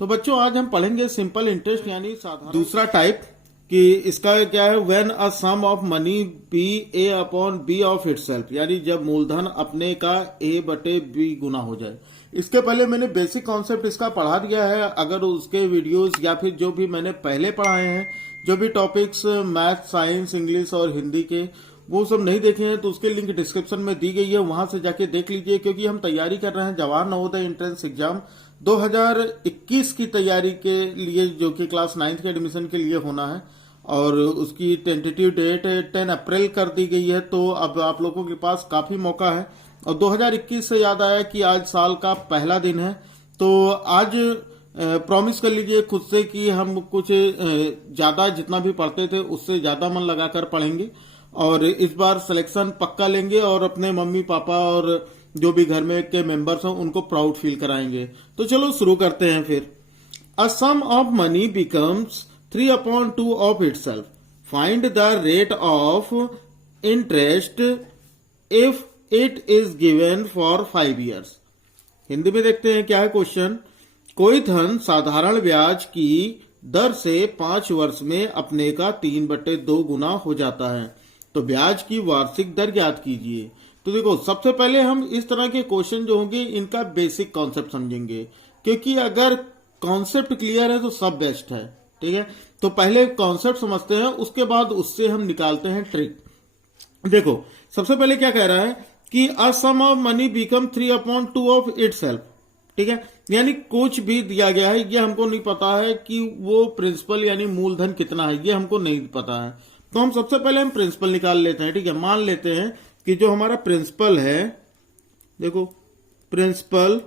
तो बच्चों आज हम पढ़ेंगे सिंपल इंटरेस्ट यानी साधारण दूसरा टाइप कि इसका क्या है, when a sum of money be A upon B of itself, यानी जब मूलधन अपने का ए बटे बी गुना हो जाए। इसके पहले मैंने बेसिक कॉन्सेप्ट इसका पढ़ा दिया है। अगर उसके वीडियोस या फिर जो भी मैंने पहले पढ़ाए हैं, जो भी टॉपिक्स मैथ, साइंस, इंग्लिश और हिंदी के, वो सब नहीं देखे हैं तो उसके लिंक डिस्क्रिप्शन में दी गई है, वहां से जाके देख लीजिए। क्योंकि हम तैयारी कर रहे हैं जवाहर नवोदय एंट्रेंस एग्जाम 2021 की तैयारी के लिए, जो कि क्लास 9th के एडमिशन के लिए होना है, और उसकी टेंटेटिव डेट 10 अप्रैल कर दी गई है। तो अब आप लोगों के पास काफी मौका है। और 2021 से याद आया कि आज साल का पहला दिन है, तो आज प्रॉमिस कर लीजिए खुद से कि हम कुछ ज्यादा जितना भी पढ़ते थे उससे ज्यादा मन लगाकर पढ़ेंगे, और इस बार सिलेक्शन पक्का लेंगे और अपने मम्मी पापा और जो भी घर में के मेंबर्स हैं उनको प्राउड फील कराएंगे। तो चलो शुरू करते हैं फिर। A sum of money becomes 3/2 of itself, find the rate of interest if it is given for 5 years। Hindi में देखते हैं क्या है क्वेश्चन। कोई धन साधारण ब्याज की दर से 5 वर्ष में अपने का 3/2 गुना हो जाता है, तो ब्याज की वार्षिक दर ज्ञात कीजिए। तो देखो, सबसे पहले हम इस तरह के क्वेश्चन जो होंगे इनका बेसिक कॉन्सेप्ट समझेंगे, क्योंकि अगर कॉन्सेप्ट क्लियर है तो सब बेस्ट है। ठीक है, तो पहले कॉन्सेप्ट समझते हैं, उसके बाद उससे हम निकालते हैं ट्रिक। देखो, सबसे पहले क्या कह रहा है कि a sum of money become 3/2 of itself. ठीक है, यानी कुछ भी दिया गया है, ये हमको नहीं पता है कि वो प्रिंसिपल यानी मूलधन कितना है, ये हमको नहीं पता है। तो हम सबसे पहले हम प्रिंसिपल निकाल लेते हैं। ठीक है, मान लेते हैं कि जो हमारा प्रिंसिपल है, देखो प्रिंसिपल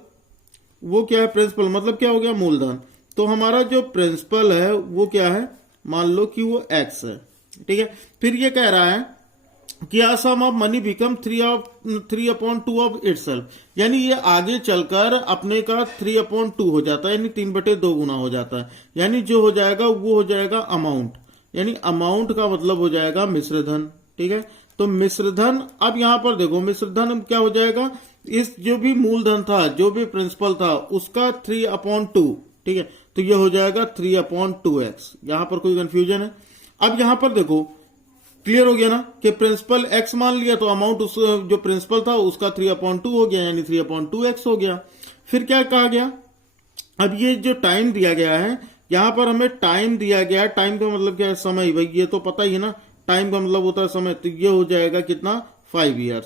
वो क्या है, प्रिंसिपल मतलब क्या हो गया, मूलधन। तो हमारा जो प्रिंसिपल है वो क्या है, मान लो कि वो x है। ठीक है, फिर ये कह रहा है कि a sum of money become 3/2 of itself, यानी ये आगे चलकर अपने का 3/2 हो जाता है, यानी 3/2 गुना हो जाता है। यानी जो हो जाएगा वो हो जाएगा अमाउंट, यानी अमाउंट का मतलब हो जाएगा मिश्रधन। ठीक है, तो मिश्रधन, अब यहां पर देखो मिश्रधन क्या हो जाएगा, इस जो भी मूलधन था, जो भी प्रिंसिपल था, उसका 3/2। ठीक है, तो ये हो जाएगा 3/2x। यहां पर कोई कंफ्यूजन है? अब यहां पर देखो क्लियर हो गया ना कि प्रिंसिपल x मान लिया तो अमाउंट उस जो प्रिंसिपल था उसका 3/2 हो गया, यानी 3/2x हो गया। फिर क्या कहा गया, अब ये जो टाइम दिया गया है, यहां पर हमें टाइम दिया गया है। टाइम का मतलब क्या है, समय। भाई ये तो पता ही है ना, टाइम का मतलब होता है समय। तो ये हो जाएगा कितना, 5 years।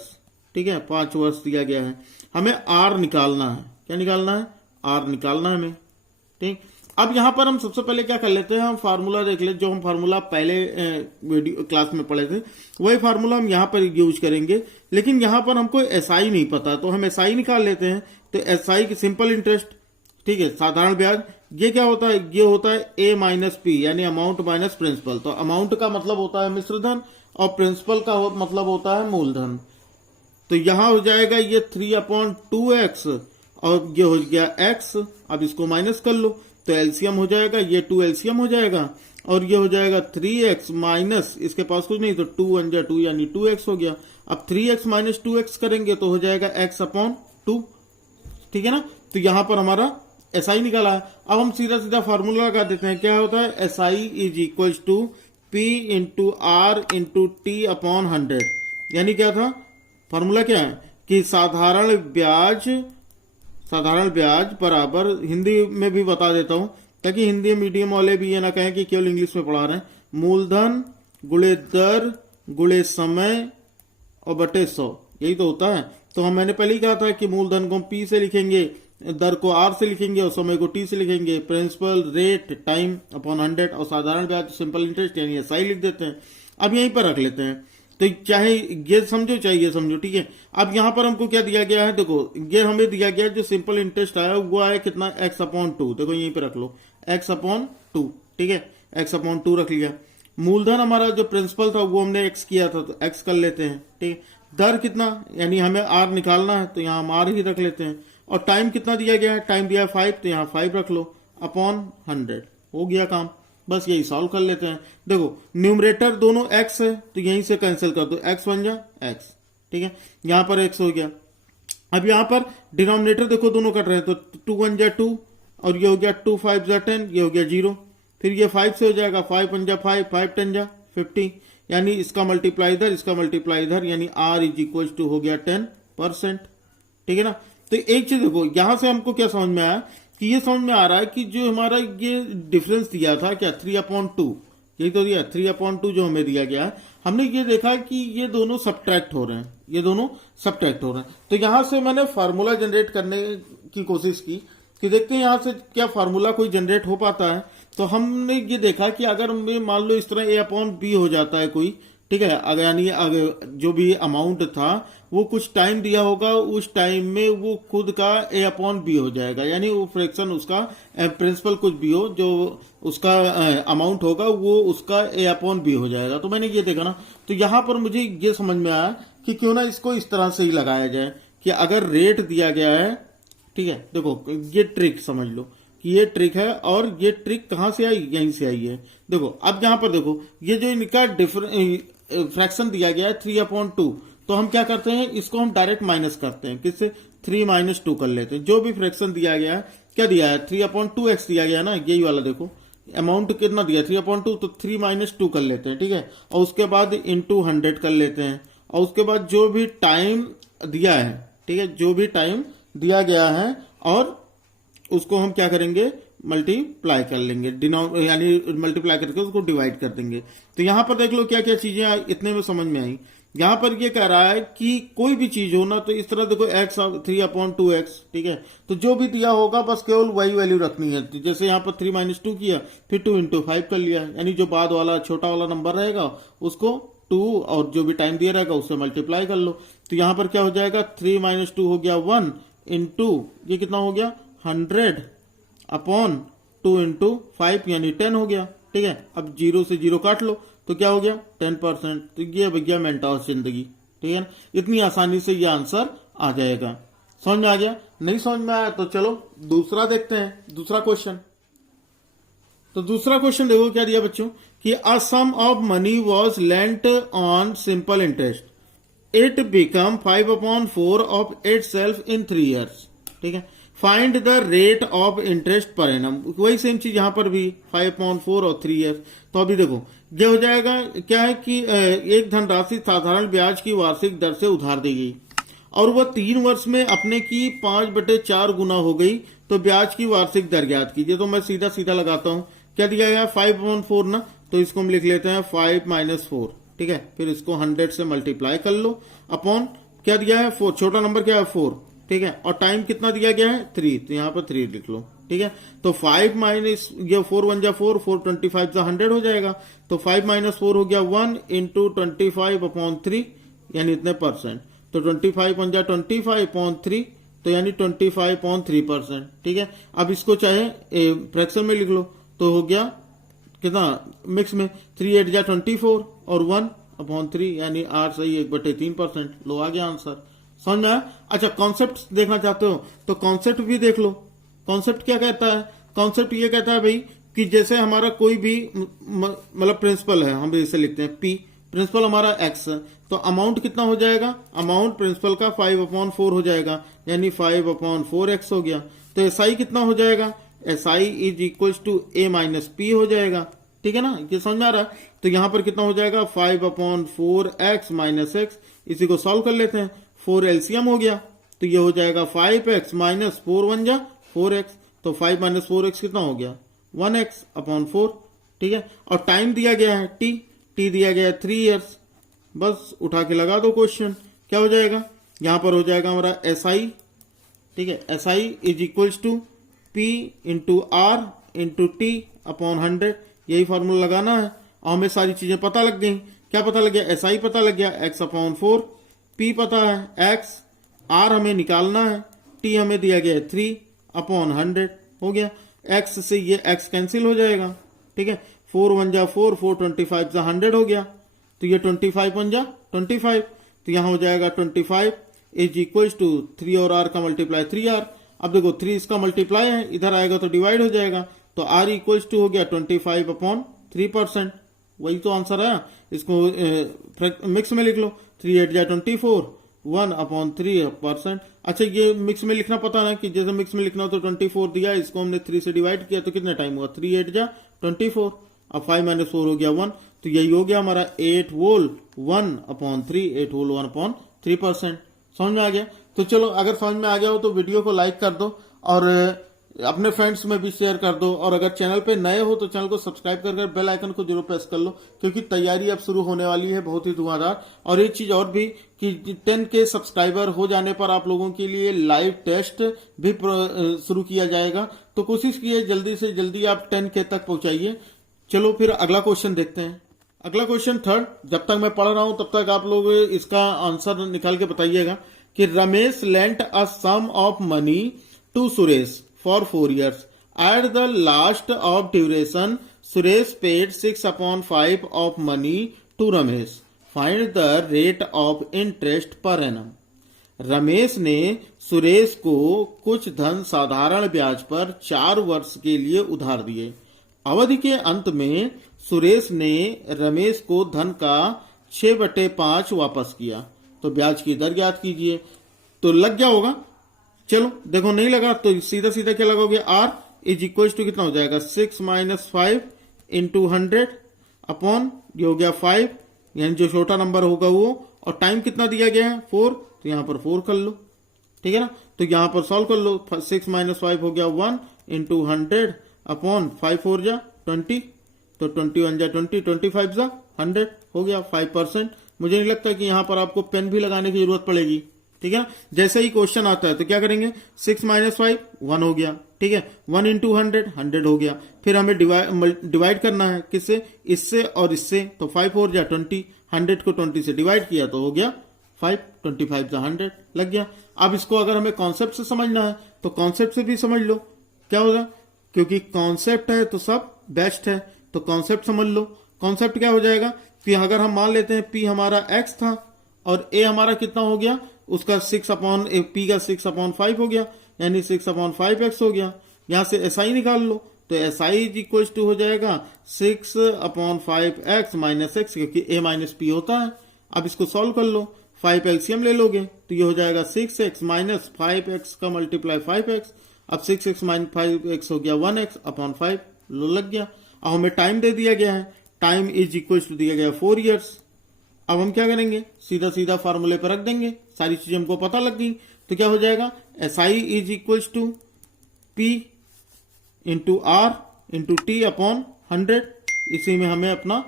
ठीक है, 5 वर्ष दिया गया है। हमें आर निकालना है। क्या निकालना है, आर निकालना है हमें। ठीक, अब यहां पर हम सबसे पहले क्या कर लेते हैं, हम फार्मूला देख लेते, जो हम फार्मूला पहले वीडियो क्लास में पढ़े थे वही फार्मूला हम यहां पर यूज करेंगे। लेकिन यहां पर हमको एसआई नहीं पता, तो हम एसआई निकाल लेते हैं। तो एसआई की सिंपल इंटरेस्ट, ठीक है, साधारण ब्याज, ये क्या होता है, ये होता है ए माइनस पी, यानी अमाउंट माइनस प्रिंसिपल। तो अमाउंट का मतलब होता है मिश्रधन और प्रिंसिपल का मतलब होता है मूलधन। तो यहां हो जाएगा ये 3/2x और ये हो गया x। अब इसको माइनस कर लो तो एलसीएम हो जाएगा, ये 2 एलसीएम हो जाएगा, और ये हो जाएगा 3x माइनस, इसके पास कुछ नहीं तो 2 1 जा 2 यानी 2x हो गया। अब 3x माइनस 2x करेंगे तो हो जाएगा x/2। ठीक है ना, तो यहां पर हमारा एसआई निकाला है। अब हम सीधा सीधा फार्मूला लगा देते हैं। क्या होता है, SI is equal to P into R into T upon 100। यानी क्या था फार्मूला, क्या है कि साधारण ब्याज बराबर, हिंदी में भी बता देता हूं ताकि हिंदी मीडियम वाले भी ये ना कहें कि केवल इंग्लिश में पढ़ा रहे हैं, मूलधन गुणे दर गुणे समय और बटे 100, यही तो होता है। तो मैंने पहले ही कहा था कि मूलधन को पी से लिखेंगे, दर को आर से लिखेंगे और समय को टी से लिखेंगे। प्रिंसिपल रेट टाइम अपॉन 100 और साधारण ब्याज सिंपल इंटरेस्ट यानी एसआई लिख देते हैं। अब यहीं पर रख लेते हैं, तो चाहे ये समझो चाहे ये समझो। ठीक है, अब यहां पर हमको क्या दिया गया है, देखो ये हमें दिया गया जो सिंपल इंटरेस्ट आया वो आया कितना, x/2। देखो यहीं पे रख लो x/2। ठीक है, x/2 रख लिया। मूलधन हमारा जो प्रिंसिपल था वो हमने x किया था तो x कर लेते हैं। ठीक, दर कितना, यानी हमें r निकालना है तो यहाँ हम r ही रख लेते हैं। और टाइम कितना दिया गया है, टाइम दिया है 5 तो यहाँ 5 रख लो अपॉन 100, हो गया काम। बस यही सॉल्व कर लेते हैं। देखो न्यूमरेटर दोनों x है तो यहीं से कैंसिल कर दो, x बन जा x। ठीक है, यहां पर x हो गया। अब यहां पर डिनोमिनेटर देखो दोनों कट रहे हैं तो 2 1 जा 2 और ये हो गया 2 5 जा 10, ये हो गया 0। फिर ये 5 से हो जाएगा 5 1 जा 5, 5 10 जा 50, यानी इसका मल्टीप्लाई इधर, इसका मल्टीप्लाई इधर, यानी R इज इक्वल टू हो गया 10%। ठीक है ना। तो एक चीज देखो, यहां से हमको क्या समझ में आया कि ये समझ में आ रहा है कि जो हमारा ये डिफरेंस दिया था क्या 3/2, यही तो दिया 3/2 जो हमें दिया गया है, हमने ये देखा कि ये दोनों सब्ट्रैक्ट हो रहे हैं, ये दोनों सब्ट्रैक्ट हो रहे हैं। तो यहां से मैंने फार्मूला जनरेट करने की कोशिश की कि देखते हैं यहां से क्या फार्मूला कोई जनरेट हो पाता है। तो हमने ये देखा कि अगर मैं मान लो इस तरह A/B हो जाता है कोई, ठीक है, अगर यानी अगर जो भी अमाउंट था वो कुछ टाइम दिया होगा, उस टाइम में वो खुद का A/B हो जाएगा, यानी वो फ्रैक्शन उसका प्रिंसिपल कुछ भी हो, जो उसका अमाउंट होगा वो उसका A/B हो जाएगा। तो मैंने ये देखा ना, तो यहां पर मुझे ये समझ में आया कि क्यों ना इसको इस तरह से ही लगाया जाए कि अगर रेट दिया गया है, ठीक है, देखो ये ट्रिक समझ लो कि ये ट्रिक है, और ये ट्रिक कहां से आई, यहीं से आई है। देखो अब यहां पर देखो ये जो इनका फ्रैक्शन दिया गया है 3/2, तो हम क्या करते हैं, इसको हम डायरेक्ट माइनस करते हैं, किससे 3 - 2 कर लेते हैं। जो भी फ्रैक्शन दिया गया है, क्या दिया है 3/2x दिया गया ना, यही वाला देखो अमाउंट कितना दिया 3/2, तो 3 - 2 कर लेते हैं, ठीक है, और उसके बाद इंटू 100 कर लेते हैं, और उसके बाद जो भी टाइम दिया है, ठीक है, जो भी टाइम दिया गया है, और उसको हम क्या करेंगे मल्टीप्लाई कर लेंगे, यानी मल्टीप्लाई करके उसको डिवाइड कर देंगे। तो यहां पर देख लो क्या क्या चीजें इतने में समझ में आई। यहां पर ये कह रहा है कि कोई भी चीज हो ना, तो इस तरह देखो x 3/2x, ठीक है, तो जो भी दिया होगा बस केवल वही वैल्यू रखनी है। जैसे यहां पर 3 - 2 किया, फिर 2 × 5 कर लिया, यानी जो बाद वाला छोटा वाला नंबर रहेगा उसको 2 और जो भी टाइम दिया रहेगा उससे मल्टीप्लाई कर लो। तो यहां पर क्या हो जाएगा 3 - 2 हो गया 1 इंटू ये कितना हो गया 100/2 × 5 यानी 10 हो गया, ठीक है। अब 0 से 0 काट लो तो क्या हो गया 10%। तो ये भैया मेंटोस जिंदगी, ठीक है ना, इतनी आसानी से ये आंसर आ जाएगा। समझ में आ गया? नहीं समझ में आया तो चलो दूसरा देखते हैं, दूसरा क्वेश्चन। तो दूसरा क्वेश्चन देखो क्या दिया बच्चों कि a sum of money was lent on simple interest, it become 5/4 of itself in 3 years, ठीक है। Find the rate of interest per annum, वही सेम चीज यहां पर भी 5/4 और 3 years। तो अभी देखो ये हो जाएगा क्या है कि एक धनराशि साधारण ब्याज की वार्षिक दर से उधार दी गई और वह 3 वर्ष में अपने की 5/4 गुना हो गई, तो ब्याज की वार्षिक दर ज्ञात कीजिए। तो मैं सीधा सीधा लगाता हूं, क्या दिया गया 5/4 ना, तो इसको हम लिख लेते हैं 5 - 4, ठीक है, फिर इसको 100 से मल्टीप्लाई कर लो अपॉन क्या दिया है 4, छोटा नंबर क्या है 4, ठीक है, और टाइम कितना दिया गया है 3, तो यहां पर 3 लिख लो, ठीक है। तो 5 माइनस ये 4 1 जा 4, 4 25 जा 100 हो जाएगा, तो 5 - 4 हो गया 1 × 25/3 यानी इतने परसेंट, तो 25 1 जा 25/3 तो यानी 25.3%, ठीक है। अब इसको चाहे फ्रैक्शन में लिख लो तो हो गया कितना मिक्स में 3 8 जा 24 और 1/3 यानी 8 सही 1/3%। लो आ गया आंसर। समझ में आया? अच्छा कॉन्सेप्ट देखना चाहते हो तो कॉन्सेप्ट भी देख लो। कॉन्सेप्ट क्या कहता है? कॉन्सेप्ट ये कहता है भाई कि जैसे हमारा कोई भी मतलब प्रिंसिपल है, हम इसे लिखते हैं P, प्रिंसिपल हमारा x है, तो अमाउंट कितना हो जाएगा, अमाउंट प्रिंसिपल का 5/4 हो जाएगा यानी 5/4x हो गया। तो SI कितना हो जाएगा, SI is equal to A - P हो जाएगा, ठीक है ना, ये समझ में आ रहा है। तो यहां पर कितना हो जाएगा 5/4x - x, इसी को सॉल्व कर लेते हैं, 4 एलसीएम हो गया तो ये हो जाएगा 5x - 4 1 जा 4x, तो 5 - 4x कितना हो गया 1x/4, ठीक है। और टाइम दिया गया है t दिया गया है 3 years। बस उठा के लगा दो क्वेश्चन, क्या हो जाएगा यहां पर हो जाएगा हमारा SI, ठीक है, SI is equal to P × R × T/100, यही फॉर्मूला लगाना है। और हमें सारी चीजें पता लग गई। क्या पता लग गया, SI पता लग गया x/4, P पता है x, R हमें निकालना है, T हमें दिया गया है 3/100 हो गया। x से ये x कैंसिल हो जाएगा, ठीक है, 4 1 जा 4, 4 25 जा 100 हो गया, तो ये 25 1 जा 25, तो यहां हो जाएगा 25 इज इक्वल टू 3 और R का मल्टीप्लाई 3R। अब देखो 3 इसका मल्टीप्लाई है, इधर आएगा तो डिवाइड हो जाएगा, तो R इक्वल टू हो गया 25/3%, वही तो आंसर आया। इसको मिक्स में लिख लो, 3 8 जा 24, 1/3%। अच्छा, ये मिक्स में लिखना पता ना, कि जैसे मिक्स में लिखना हो तो 24 दिया, इसको हमने 3 से डिवाइड किया तो कितना टाइम हुआ, 3 8 जा 24। अब 5 - 4 हो गया 1, तो यही हो गया हमारा 8 वोल 1/3, 8 वोल 1/3%। समझ में आ गया? तो चलो, अगर समझ में आ गया हो तो वीडियो को लाइक कर दो और अपने फ्रेंड्स में भी शेयर कर दो, और अगर चैनल पे नए हो तो चैनल को सब्सक्राइब कर बेल आइकन को जरूर प्रेस कर लो, क्योंकि तैयारी अब शुरू होने वाली है बहुत ही धुआंधार। और एक चीज और भी कि 10K सब्सक्राइबर हो जाने पर आप लोगों के लिए लाइव टेस्ट भी शुरू किया जाएगा, तो कोशिश कीजिए जल्दी से जल्दी आप 10K तक पहुंचाइए। चलो फिर अगला क्वेश्चन देखते हैं। अगला क्वेश्चन थर्ड, जब तक मैं पढ़ रहा हूं तब तक आप लोग इसका आंसर निकाल के बताइएगा कि Ramesh lent a sum of money to Suresh for 4 years. At the last of duration, Suresh paid 6/5 of money to Ramesh. Find the rate of interest per annum. Ramesh ने सुरेश को कुछ धन साधारण ब्याज पर 4 वर्ष के लिए उधार दिए। अवधि के अंत में सुरेश ने रमेश को धन का 6/5 वापस किया, तो ब्याज की दर ज्ञात कीजिए। तो लग गया होगा। चलो देखो, नहीं लगा तो सीधा सीधा क्या लगाओगे, R इज इक्वल टू कितना हो जाएगा, 6 - 5 इंटू 100 अपॉन ये हो गया 5, यानी जो छोटा नंबर होगा वो, और टाइम कितना दिया गया है 4, तो यहां पर 4 कर लो, ठीक है ना। तो यहां पर सॉल्व कर लो, 6 - 5 हो गया 1 इंटू 100 अपॉन 5 4 जा 20, तो 21 जा 20, 25 जा 100 हो गया 5%। मुझे नहीं लगता कि यहां पर आपको पेन भी लगाने की जरूरत पड़ेगी, ठीक है। जैसे ही क्वेश्चन आता है तो क्या करेंगे, 6 - 5 1 हो गया, ठीक है, 1 इंटू 100 100 हो गया। फिर हमें डिवाइड करना है, किससे, इससे और इससे, तो 5 4 जा 20, 100 को 20 से डिवाइड किया तो हो गया 5, 25 जा 100 लग गया। अब इसको अगर हमें कॉन्सेप्ट से समझना है तो कॉन्सेप्ट से भी समझ लो क्या होगा, क्योंकि कॉन्सेप्ट है तो सब बेस्ट है, तो कॉन्सेप्ट समझ लो। कॉन्सेप्ट क्या हो जाएगा कि अगर हम मान लेते हैं P हमारा x था और A हमारा कितना हो गया, उसका P का 6/5 हो गया, यानी 6/5x हो गया। यहां से SI निकाल लो, तो SI इज इक्वल टू हो जाएगा 6/5x माइनस x, क्योंकि A माइनस P होता है। अब इसको सॉल्व कर लो, 5 एलसीएम ले लोगे तो ये हो जाएगा 6x माइनस 5x का मल्टीप्लाई 5x। अब 6x माइनस 5x हो गया 1x/5, लो लग गया। अब हमें टाइम दे दिया गया है, टाइम इज इक्वल टू दिया गया 4 years। अब हम क्या करेंगे, सीधा सीधा फार्मूले पर रख देंगे, सारी चीजें हमको पता लग गई। तो क्या हो जाएगा, SI is equal to P into R into T upon 100। इसी में हमें अपना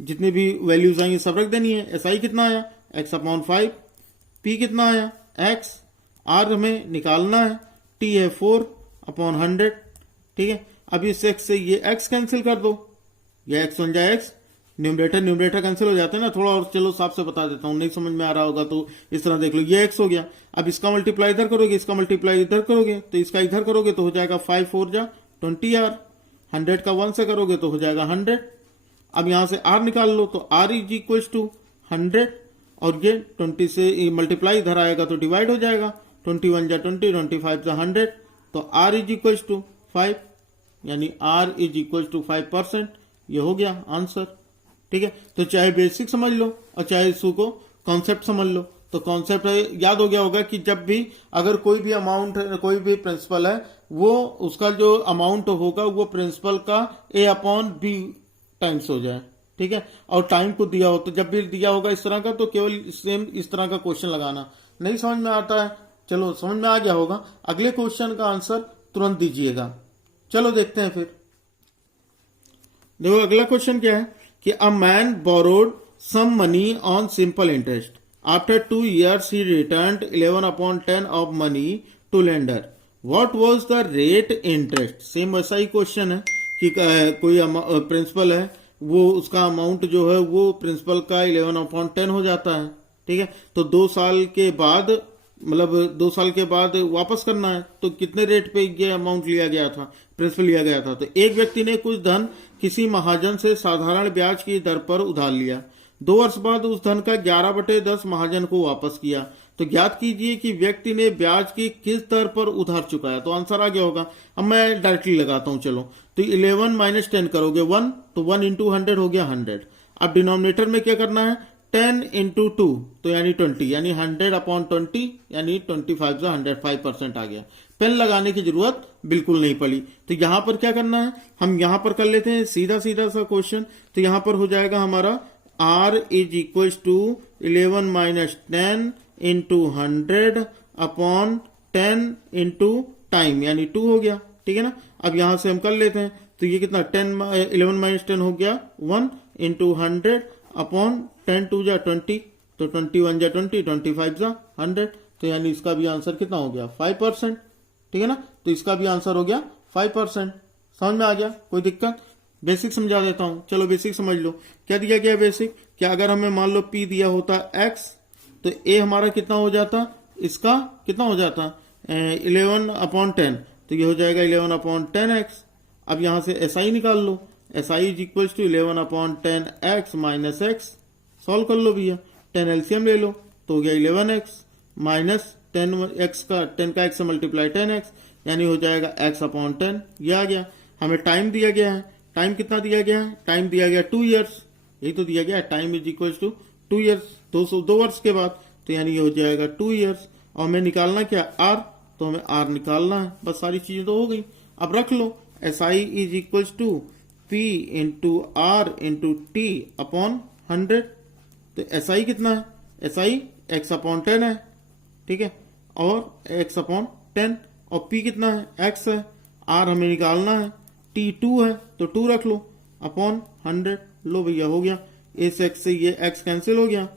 जितनी भी वैल्यूज आएंगी सब रख देनी है। SI कितना आया, x/5, P कितना आया x, R हमें निकालना है, T है 4/100, ठीक है। अब इस x से ये x कैंसिल कर दो, ये x बन जाए x, न्यूमरेटर कैंसिल हो जाते हैं ना। थोड़ा और चलो साफ से बता देता हूं, नहीं समझ में आ रहा होगा तो इस तरह देख लो, ये x हो गया। अब इसका मल्टीप्लाई इधर करोगे, इसका मल्टीप्लाई इधर करोगे, तो इसका इधर करोगे तो हो जाएगा 5 4 जा 20R, 100 का 1 से करोगे तो हो जाएगा 100। अब यहां से R निकाल लो, तो R इज इक्वल टू 100, और ये 20 से मल्टीप्लाई इधर आएगा तो डिवाइड हो जाएगा, 21 जा 20, 25 जा 100, तो R इज इक्वल टू 5, यानी R इज इक्वल टू 5%। ये हो गया आंसर, ठीक है। तो चाहे बेसिक समझ लो और चाहे इसको कॉन्सेप्ट समझ लो। तो कॉन्सेप्ट याद हो गया होगा कि जब भी अगर कोई भी अमाउंट, कोई भी प्रिंसिपल है, वो उसका जो अमाउंट होगा वो प्रिंसिपल का A/B टाइम्स हो जाए, ठीक है। और टाइम को दिया हो, तो जब भी दिया होगा इस तरह का तो केवल सेम इस तरह का क्वेश्चन लगाना। नहीं समझ में आता है, चलो समझ में आ गया होगा, अगले क्वेश्चन का आंसर तुरंत दीजिएगा। चलो देखते हैं फिर। देखो अगला क्वेश्चन क्या है कि a man borrowed some money on simple interest, after 2 years he returned 11/10 of money to lender, what was the rate interest। Same वैसा ही क्वेश्चन है कि कोई प्रिंसिपल है, वो उसका अमाउंट जो है वो प्रिंसिपल का 11/10 हो जाता है, ठीक है। तो 2 साल के बाद, मतलब 2 साल के बाद वापस करना है, तो कितने रेट पे ये अमाउंट लिया गया था, प्रिंसिपल लिया गया था। तो एक व्यक्ति ने कुछ धन किसी महाजन से साधारण ब्याज की दर पर उधार लिया, 2 वर्ष बाद उस धन का 11/10 महाजन को वापस किया। तो ज्ञात कीजिए कि व्यक्ति ने ब्याज की किस दर पर उधार चुकाया। तो आंसर आ गया होगा। अब मैं डायरेक्टली लगाता हूं, चलो। तो 11 - 10 करोगे 1, तो 1 इंटू 100 हो गया 100। अब डिनोमिनेटर में क्या करना है, 10 इंटू 2 तो यानी 20, यानी 100/20 यानी 25 से 105% आ गया। पेन लगाने की जरूरत बिल्कुल नहीं पड़ी। तो यहां पर क्या करना है, हम यहां पर कर लेते हैं सीधा सीधा सा क्वेश्चन। तो यहां पर हो जाएगा हमारा R is equal to 11 minus 10 into 100/10 into time यानी 2 हो गया, ठीक है ना। अब यहां से हम कर लेते हैं, तो ये कितना 11 माइनस 10 हो गया 1 इंटू 100/10 2 जा 20, तो 21 जा 20, 25 जा 100, तो यानी इसका भी आंसर कितना हो गया 5%, ठीक है ना। तो इसका भी आंसर हो गया 5%। समझ में आ गया, कोई दिक्कत? बेसिक समझा देता हूं, चलो बेसिक समझ लो। क्या दिया गया बेसिक, क्या अगर हमें मान लो P दिया होता x, तो A हमारा कितना हो जाता, इसका कितना हो जाता 11/10, तो ये हो जाएगा 11/10x। अब यहां से SI निकाल लो, SI is equal to 11/10x minus x। Solve कर लो भैया, 10 एलसीएम ले लो तो हो गया 11x माइनस 10x का 10 का x से मल्टीप्लाई 10x यानी हो जाएगा x/10। ये आ गया। हमें टाइम दिया गया है, टाइम कितना दिया गया है, टाइम दिया गया 2 ईयर्स, यही तो दिया गया है, time is equal to 2 years, 2 वर्ष के बाद, तो यानी ये हो जाएगा 2 ईयर्स। और हमें निकालना क्या r, तो हमें r निकालना है, बस सारी चीजें तो हो गई। अब रख लो SI is equal to P into R into T/100, तो SI कितना है, SI x/10 है, ठीक है, और x/10, और P कितना है x है, R हमें निकालना है, T 2 है तो 2 रख लो अपॉन 100। लो भैया हो गया, इस x से ये x कैंसिल हो गया,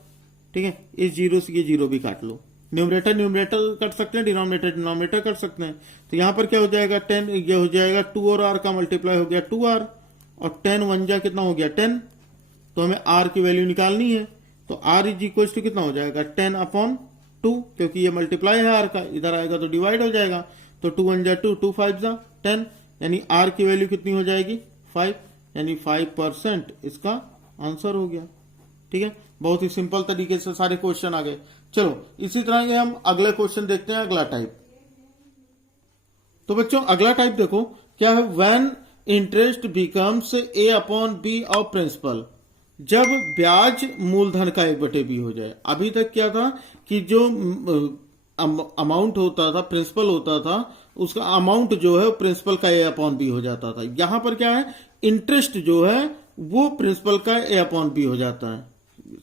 ठीक है, इस 0 से ये 0 भी काट लो। न्यूमरेटर न्यूमरेटर कर सकते हैं, डिनोमिनेटर डिनोमिनेटर कर सकते हैं। तो यहां पर क्या हो जाएगा 10, ये हो जाएगा 2 और r का मल्टीप्लाई हो गया 2r, और 10 1 जा कितना हो गया 10, तो हमें r की वैल्यू निकालनी है। तो r इज इक्वल टू कितना हो जाएगा 10/2, क्योंकि ये मल्टीप्लाई है r का, इधर आएगा तो डिवाइड हो जाएगा, तो 2 1 जा 2, 2 5 जा 10, यानी r की वैल्यू कितनी हो जाएगी 5, यानी 5% इसका आंसर हो गया, ठीक है। बहुत ही सिंपल तरीके से सारे क्वेश्चन आ गए। चलो इसी तरह के हम अगले क्वेश्चन देखते हैं, अगला टाइप। तो बच्चों अगला टाइप देखो क्या है, when interest becomes A/B of principal, जब ब्याज मूलधन का 1/B हो जाए। अभी तक क्या था कि जो अमाउंट होता था, प्रिंसिपल होता था, उसका अमाउंट जो है प्रिंसिपल का A/B हो जाता था। यहां पर क्या है, इंटरेस्ट जो है वो प्रिंसिपल का A/B हो जाता है।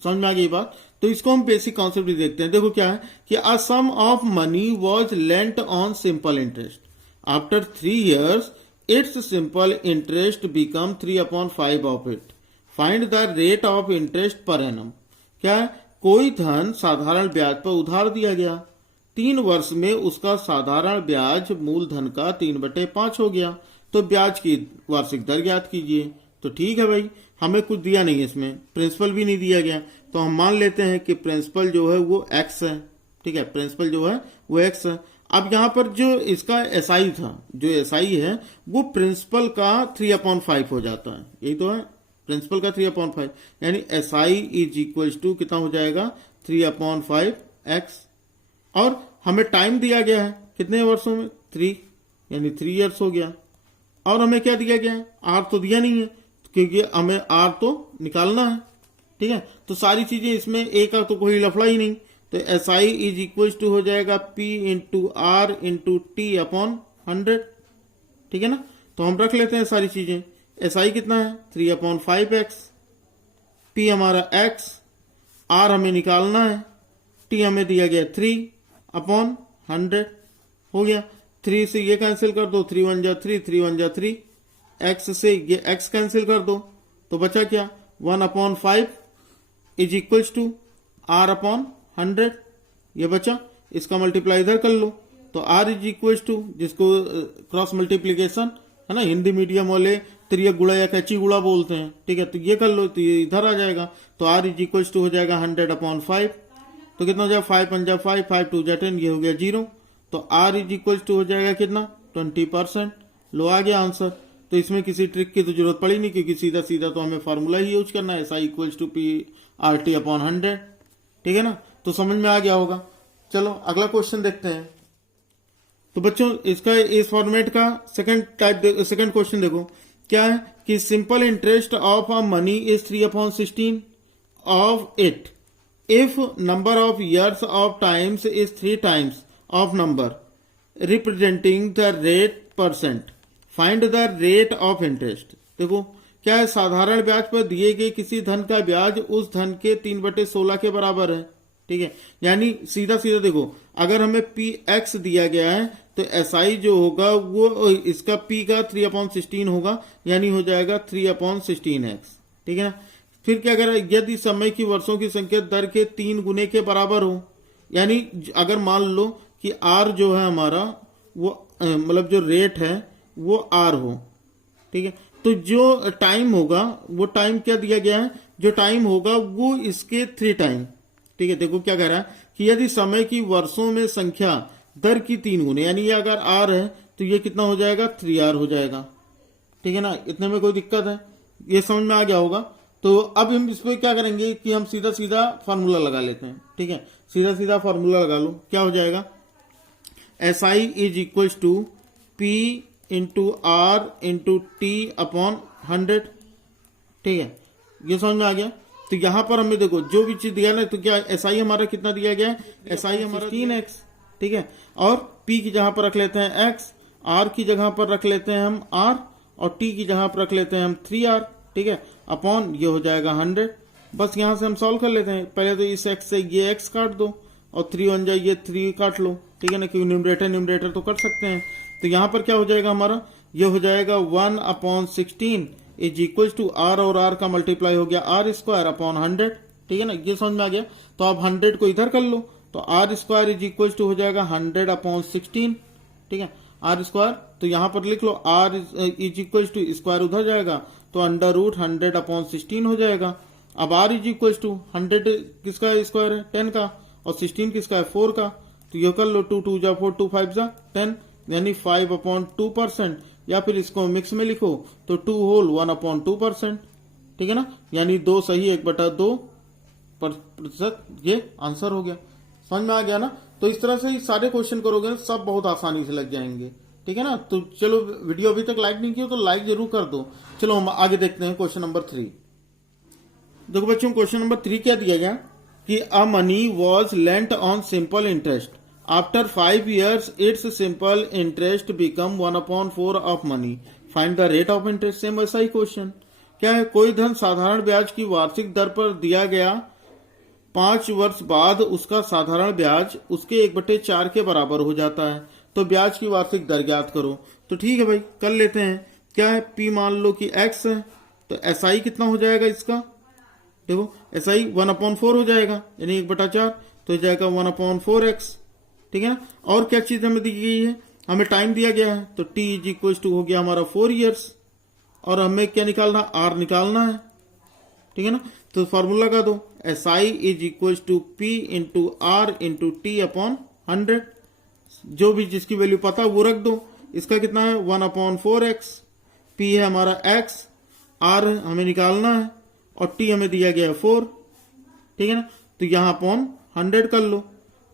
समझ में आ गई बात? तो इसको हम बेसिक कॉन्सेप्ट देखते हैं। देखो क्या है कि a sum of money was lent on simple interest, after 3 years it's simple interest become 3/5 of it, find the rate of interest per annum. क्या है, कोई धन साधारण ब्याज पर उधार दिया गया, 3 वर्ष में उसका साधारण ब्याज मूलधन का 3/5 हो गया, तो ब्याज की वार्षिक दर ज्ञात कीजिए। तो ठीक है भाई, हमें कुछ दिया नहीं, इसमें प्रिंसिपल भी नहीं दिया गया, तो हम मान लेते हैं कि प्रिंसिपल जो है वो x है, ठीक है, प्रिंसिपल जो है वो x है। अब यहां पर जो इसका SI था, जो SI है वो प्रिंसिपल का 3/5 हो जाता है, यही तो है, प्रिंसिपल का 3/5, यानी SI इज इक्वल टू कितना हो जाएगा 3/5x। और हमें टाइम दिया गया है कितने वर्षों में 3, यानी 3 years हो गया। और हमें क्या दिया गया है, R तो दिया नहीं है, क्योंकि हमें R तो निकालना है, ठीक है। तो सारी चीजें इसमें A का तो कोई लफड़ा ही नहीं, तो SI इज इक्वल टू हो जाएगा P into R into T/100, ठीक है ना। तो हम रख लेते हैं सारी चीजें। SI कितना है 3/5x, P हमारा x, R हमें निकालना है, T हमें दिया गया 3/100 हो गया। 3 से ये कैंसिल कर दो, 3 1 जा 3, 3 1 जा 3, x से ये x कैंसिल कर दो, तो बचा क्या 1/5 इज इक्वल टू R/100, ये बचा। इसका मल्टीप्लाई इधर कर लो, तो R इज इक्वल टू, जिसको क्रॉस मल्टीप्लीकेशन है ना, हिंदी मीडियम वाले त्रियक गुणा या कैची गुणा बोलते हैं, ठीक है, तो ये कर लो, तो ये इधर आ जाएगा, तो R इज इक्वल टू हो जाएगा 100/5, तो कितना हो जाएगा 5 1 जा 5, 5 2 जा 10, ये हो गया 0, तो R इज इक्वल टू हो जाएगा कितना 20%। लो आ गया आंसर। तो इसमें किसी ट्रिक की तो जरूरत पड़ी नहीं, क्योंकि सीधा सीधा तो हमें फार्मूला ही यूज करना है, SI इक्वल टू P/RT/100, ठीक है ना। तो समझ में आ गया होगा। चलो अगला क्वेश्चन देखते हैं। तो बच्चों इसका इस फॉर्मेट का सेकंड क्वेश्चन देखो क्या है कि simple interest of a money is 3/16 of it if number of years of times is 3 times of number representing the rate percent, find the rate of interest. देखो क्या है, साधारण ब्याज पर दिए गए किसी धन का ब्याज उस धन के 3/16 के बराबर है। ठीक है, यानी सीधा सीधा देखो, अगर हमें पी एक्स दिया गया है तो एसआई जो होगा वो इसका पी का 3/16 होगा, यानी हो जाएगा 3/16x। ठीक है ना। फिर क्या करें, यदि समय की वर्षों की संख्या दर के 3 गुने के बराबर हो, यानी अगर मान लो कि आर जो है हमारा वो मतलब जो रेट है वो आर हो। ठीक है, तो जो टाइम होगा वो टाइम क्या दिया गया है, जो टाइम होगा वो इसके 3 टाइम। ठीक है, देखो क्या कह रहा है कि यदि समय की वर्षों में संख्या दर की 3 गुने, यानी ये अगर आर है तो ये कितना हो जाएगा, 3R हो जाएगा। ठीक है ना, इतने में कोई दिक्कत है, ये समझ में आ गया होगा। तो अब हम इस पर क्या करेंगे कि हम सीधा सीधा फार्मूला लगा लेते हैं। ठीक है, सीधा सीधा फार्मूला लगा लो, क्या हो जाएगा, SI is equal to P into R into T upon 100। ठीक है, ये समझ में आ गया। तो यहां पर हमें देखो जो भी चीज दिया ना, तो क्या SI हमारा कितना दिया गया है, SI हमारा 3x। ठीक है, और P की जगह पर रख लेते हैं x, R की जगह पर रख लेते हैं हम R, और T की जगह पर रख लेते हैं हम 3R। ठीक है, अपॉन ये हो जाएगा 100। बस यहां से हम सॉल्व कर लेते हैं। पहले तो इस x से ये x काट दो और 3 बन जाए, ये 3 काट लो। ठीक है ना, क्योंकि न्यूमरेटर तो कर सकते हैं। तो यहां पर क्या हो जाएगा हमारा, ये हो जाएगा 1/16 इज इक्वल टू आर, और आर का मल्टीप्लाई हो गया R² अपॉन 100। ठीक है ना, ये समझ में आ गया। तो आप 100 को इधर कर लो, तो R² इज इक्वल टू हो जाएगा 100/16। ठीक है, R², तो यहां पर लिख लो R is equal to square उधर जाएगा, तो √100/16 हो जाएगा। अब R इज इक्वल टू 100 किसका स्क्वायर है, 10 का, और 16 किसका है, 4 का। तो ये कर लो, 2 2 जा 4, 2 5 जा 10, यानी 5/2%, या फिर इसको मिक्स में लिखो तो 2 होल 1/2%। ठीक है ना, यानी 2 सही 1/2%। ये आंसर हो गया, समझ में आ गया ना। तो इस तरह से ही सारे क्वेश्चन करोगे सब बहुत आसानी से लग जाएंगे। ठीक है ना, तो चलो, वीडियो अभी तक लाइक नहीं किया तो लाइक जरूर कर दो। चलो हम आगे देखते हैं क्वेश्चन नंबर 3। देखो बच्चों, क्वेश्चन नंबर 3 क्या दिया गया कि a money was lent on simple interest, after 5 years it's simple interest become 1/4 of money, find the rate of interest. Same वैसा ही क्वेश्चन क्या है, कोई धन साधारण ब्याज की वार्षिक दर पर दिया गया, 5 वर्ष बाद उसका साधारण ब्याज उसके 1/4 के बराबर हो जाता है, तो ब्याज की वार्षिक दर ज्ञात करो। तो ठीक है भाई, कर लेते हैं। क्या है, P मान लो कि x है, तो SI कितना हो जाएगा इसका, देखो SI 1/4 हो जाएगा, यानी 1/4, तो हो जाएगा 1/4x। ठीक है ना, और क्या चीज हमें दी गई है, हमें टाइम दिया गया है, तो T इज इक्वल टू हो गया हमारा 4 years, और हमें क्या निकालना, R निकालना है। ठीक है ना, तो फॉर्मूला लगा दो, SI is equal to P into R into T upon 100। जो भी जिसकी वैल्यू पता वो रख दो। इसका कितना है, 1/4x, P है हमारा x, R हमें निकालना है, और T हमें दिया गया है 4। ठीक है ना, तो यहां अपॉन 100 कर लो,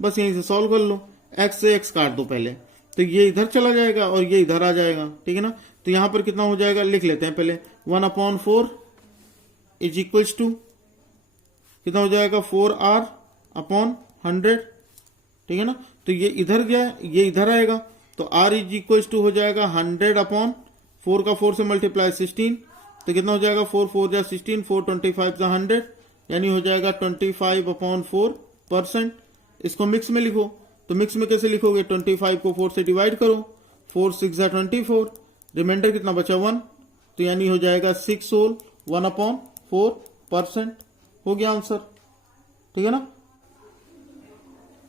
बस यहीं से सॉल्व कर लो। x से x काट दो पहले, तो ये इधर चला जाएगा और ये इधर आ जाएगा। ठीक है ना, तो यहां पर कितना हो जाएगा, लिख लेते हैं पहले, 1/4 इज इक्वल टू कितना हो जाएगा, 4R अपॉन 100। ठीक है ना, तो ये इधर गया, ये इधर आएगा, तो R इज इक्वल टू हो जाएगा 100/4 का 4 से मल्टीप्लाई 16, तो कितना हो जाएगा, 4 4 जा 16, 4 25 जा 100, यानी हो जाएगा 25/4%। इसको मिक्स में लिखो, तो मिक्स में कैसे लिखोगे, 25 को 4 से डिवाइड करो, 4 6 जा 24, रिमाइंडर कितना बचा 1, तो यानी हो जाएगा 6 होल 1/4%। हो गया आंसर। ठीक है ना,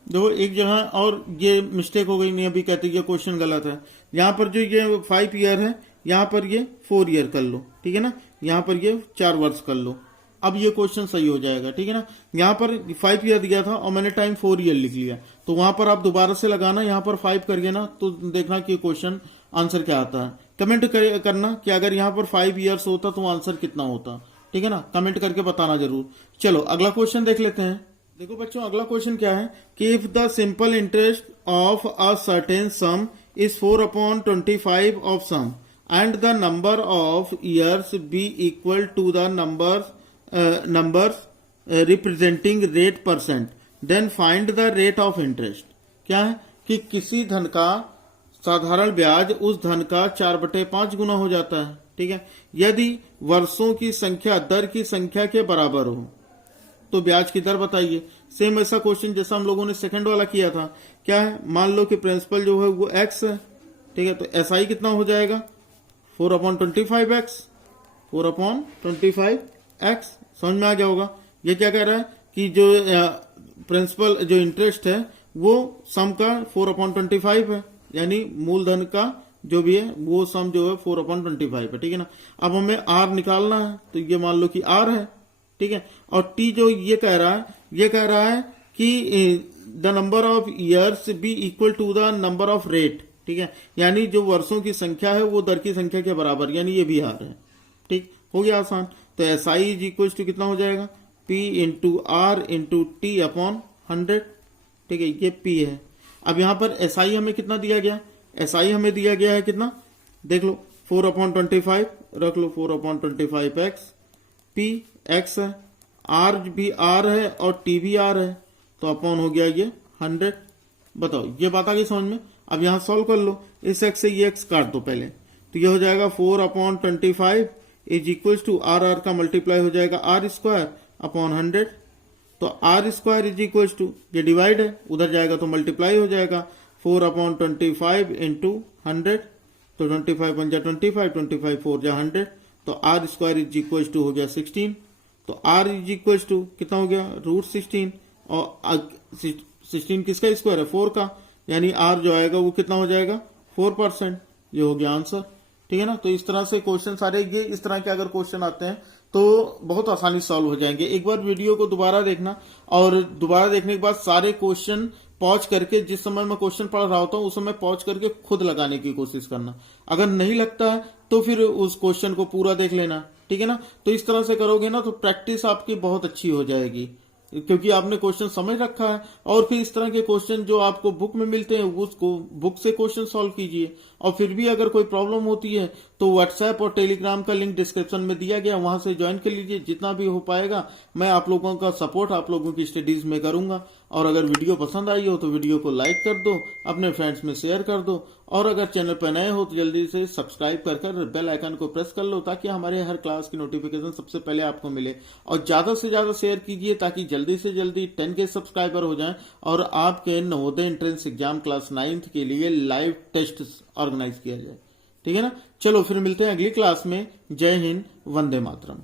देखो एक जगह और ये मिस्टेक हो गई, नहीं अभी कहते ये क्वेश्चन गलत है। यहां पर जो ये 5 year है, यहां पर ये 4 year कर लो। ठीक है ना, यहां पर ये 4 वर्ष कर लो, अब ये क्वेश्चन सही हो जाएगा। ठीक है ना, यहां पर 5 year दिया था और मैंने टाइम 4 year लिख लिया, तो वहां पर आप दोबारा से लगाना, यहां पर 5 करिए ना, तो देखना कि क्वेश्चन आंसर क्या आता है। कमेंट करना कि अगर यहां पर 5 years होता तो आंसर कितना होता। ठीक है ना, कमेंट करके बताना जरूर। चलो अगला क्वेश्चन देख लेते हैं। देखो बच्चों, अगला क्वेश्चन क्या है कि if the simple interest of a certain sum is 4/25 of sum and the number of years be equal to the numbers representing rate percent, then find the rate of interest. क्या है कि किसी धन का साधारण ब्याज उस धन का 4/5 गुना हो जाता है। ठीक है, यदि वर्षों की संख्या दर की संख्या के बराबर हो तो ब्याज की दर बताइए। सेम ऐसा क्वेश्चन जैसा हम लोगों ने सेकंड वाला किया था। क्या है, मान लो कि प्रिंसिपल जो है वो x है। ठीक है, तो SI कितना हो जाएगा 4/25x, 4/25x। समझ में आ गया होगा। ये क्या कह रहा है कि जो प्रिंसिपल जो इंटरेस्ट है वो सम का 4/25 है, यानी मूलधन का जो भी है वो सम जो है 4/25 है। ठीक है ना। अब हमें R निकालना है, तो ये मान लो कि R है। ठीक है, और T जो ये कह रहा है कि the number of years be equal to the number of rate. ठीक है, यानी जो वर्षों की संख्या है वो दर की संख्या के बराबर, यानी ये भी R है। ठीक, हो गया आसान। तो SI इज इक्वल टू कितना हो जाएगा P into R into T upon 100। ठीक है, ये P है। अब यहां पर SI हमें कितना दिया गया, SI हमें दिया गया है कितना, देख लो 4/25 रख लो, 4/25x, P x है, R भी R है और T भी R है, तो अपॉन हो गया ये 100। बताओ, ये बात आ गई समझ में। अब यहां सॉल्व कर लो, इस x से ये x काट दो पहले, तो ये हो जाएगा 4/25 इज इक्वल टू R का मल्टीप्लाई हो जाएगा R² अपॉन 100। तो R² इज इक्वल टू, ये डिवाइड है, उधर जाएगा तो मल्टीप्लाई हो जाएगा 4/25 इंटू 100। तो 25 बन जा 25, 25 4 जा 100, तो R² इज इक्वल टू हो गया 16। तो R इज इक्वल टू कितना हो गया √16, और 16 किसका स्क्वायर है 4 का, यानी R जो आएगा वो कितना हो जाएगा 4%। ये हो गया आंसर। ठीक है ना। तो इस तरह से क्वेश्चन सारे ये इस तरह के अगर क्वेश्चन आते हैं तो बहुत आसानी सॉल्व हो जाएंगे। एक बार वीडियो को दोबारा देखना, और दोबारा देखने के बाद सारे क्वेश्चन पॉज करके, जिस समय मैं क्वेश्चन पढ़ रहा होता हूं उस समय पॉज करके खुद लगाने की कोशिश करना। अगर नहीं लगता है तो फिर उस क्वेश्चन को पूरा देख लेना। ठीक है ना। तो इस तरह से करोगे ना तो प्रैक्टिस आपकी बहुत अच्छी हो जाएगी, क्योंकि आपने क्वेश्चन समझ रखा है। और फिर इस तरह के क्वेश्चन जो आपको बुक में मिलते हैं उसको बुक से क्वेश्चन सॉल्व कीजिए। और फिर भी अगर कोई प्रॉब्लम होती है तो व्हाट्सएप और टेलीग्राम का लिंक डिस्क्रिप्शन में दिया गया, वहां से ज्वाइन कर लीजिए। जितना भी हो पाएगा मैं आप लोगों का सपोर्ट आप लोगों की स्टडीज में करूंगा। और अगर वीडियो पसंद आई हो तो वीडियो को लाइक कर दो, अपने फ्रेंड्स में शेयर कर दो, और अगर चैनल पर नए हो तो जल्दी से सब्सक्राइब कर बेल आइकन को प्रेस कर लो, ताकि हमारे हर क्लास की नोटिफिकेशन सबसे पहले आपको मिले। और ज्यादा से ज्यादा शेयर कीजिए ताकि जल्दी से जल्दी 10K सब्सक्राइबर हो जाएं और आपके Navodaya entrance exam class 9th के लिए लाइव टेस्ट ऑर्गेनाइज किया जाए। ठीक है ना। चलो फिर मिलते हैं अगली क्लास में। जय हिंद, वंदे मातरम।